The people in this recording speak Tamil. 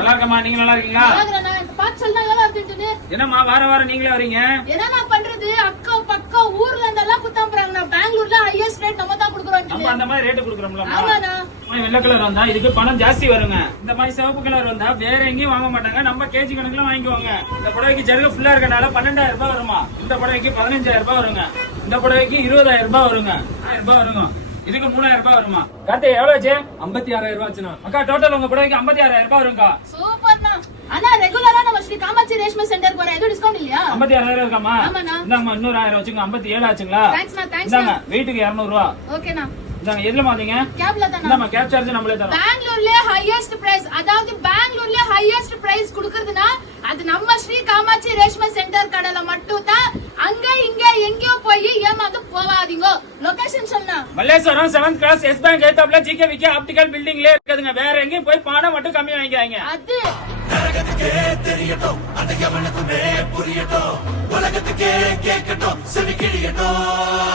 நல்லா இருக்கமா, நீங்க நல்லா இருக்கீங்களா? என்னம்மா வாரம் நீங்களே வரீங்க? என்ன பண்றது, அக்கா பக்கா ஊர்ல இருந்தெல்லாம் குத்தாம்பறாங்க. பெங்களூர்ல ஹையஸ்ட் ரேட் நம்ம தான் குடுக்குறோம். நம்ம அந்த மாதிரி ரேட் குடுக்குறோம்ல. ஆமாண்ணா. வெள்ளை கலர் வந்தா இதுக்கு பணம் ஜாஸ்தி வருங்க. இந்த மாதிரி சிவப்பு கலர் வந்தா வேற எங்கேயும் வாங்க மாட்டாங்க, நம்ம கேஜி கணக்குல வாங்கிக்குவாங்க. இந்த புடவைக்கு ஜருகு ஃபுல்லா இருக்கனால 12,000 ரூபாய் வருமா. இந்த புடவைக்கு 15,000 ரூபாய் வருங்க. இந்த புடவைக்கு 20,000 ரூபாய் வருங்க. 1000 ரூபாய் வருங்க. இதுக்கு 3,000 ரூபாய் வருமா. கார்த்தி எவ்வளவு ஆச்சு? 56,000 ரூபாய் ஆச்சுண்ணா. அக்கா டோட்டல் உங்க புடவைக்கு 56,000 ரூபாய் வருங்க. சூப்பர்ண்ணா. அண்ணா ரெகுலரா நம்ம ஸ்ரீ காமாட்சி ரேஷ்மா சென்டருக்கு வர எதுவும் டிஸ்கவுண்ட் இல்லையா? 56,000 இருக்காமா? ஆமாண்ணா. இந்தாங்க இன்னொரு 1000 வச்சுங்க. 57 ஆச்சுங்களா? தேங்க்ஸ்ண்ணா. இந்தாங்க வீட்டுக்கு 200 ரூபாய். ஓகேண்ணா. இந்தாங்க எதுல மாத்தீங்க? கேப்ல தானா? இந்தாமா கேப் சார்ஜ் நம்மளே தரோம். பெங்களூர்ல ஹையஸ்ட் பிரைஸ், அதாவது பெங்களூர்ல ஹையஸ்ட் பிரைஸ் குடுக்குறதுனா அது நம்ம ஸ்ரீ காமாட்சி ரேஷ்மா சென்டர் கடையில மட்டும் தான். அங்க இங்க எங்கயோ போய் ஏமாந்து போவாதீங்க. லொகேஷன் சொன்னா Malleswaram 7th class yes bank ஏத்தாப்ல ஜிகேவிகே ஆப்டிகல் பில்டிங்ல இருக்குதுங்க. வேற எங்கயும் போய் பணம் மட்டும் கம்மி வாங்கிக்காங்க. அது நரகத்துக்கே தெரியட்டும், அந்த எவனுக்குமே புரியட்டும், உலகத்துக்கே கேட்கட்டும், செவி கிழியட்டும்.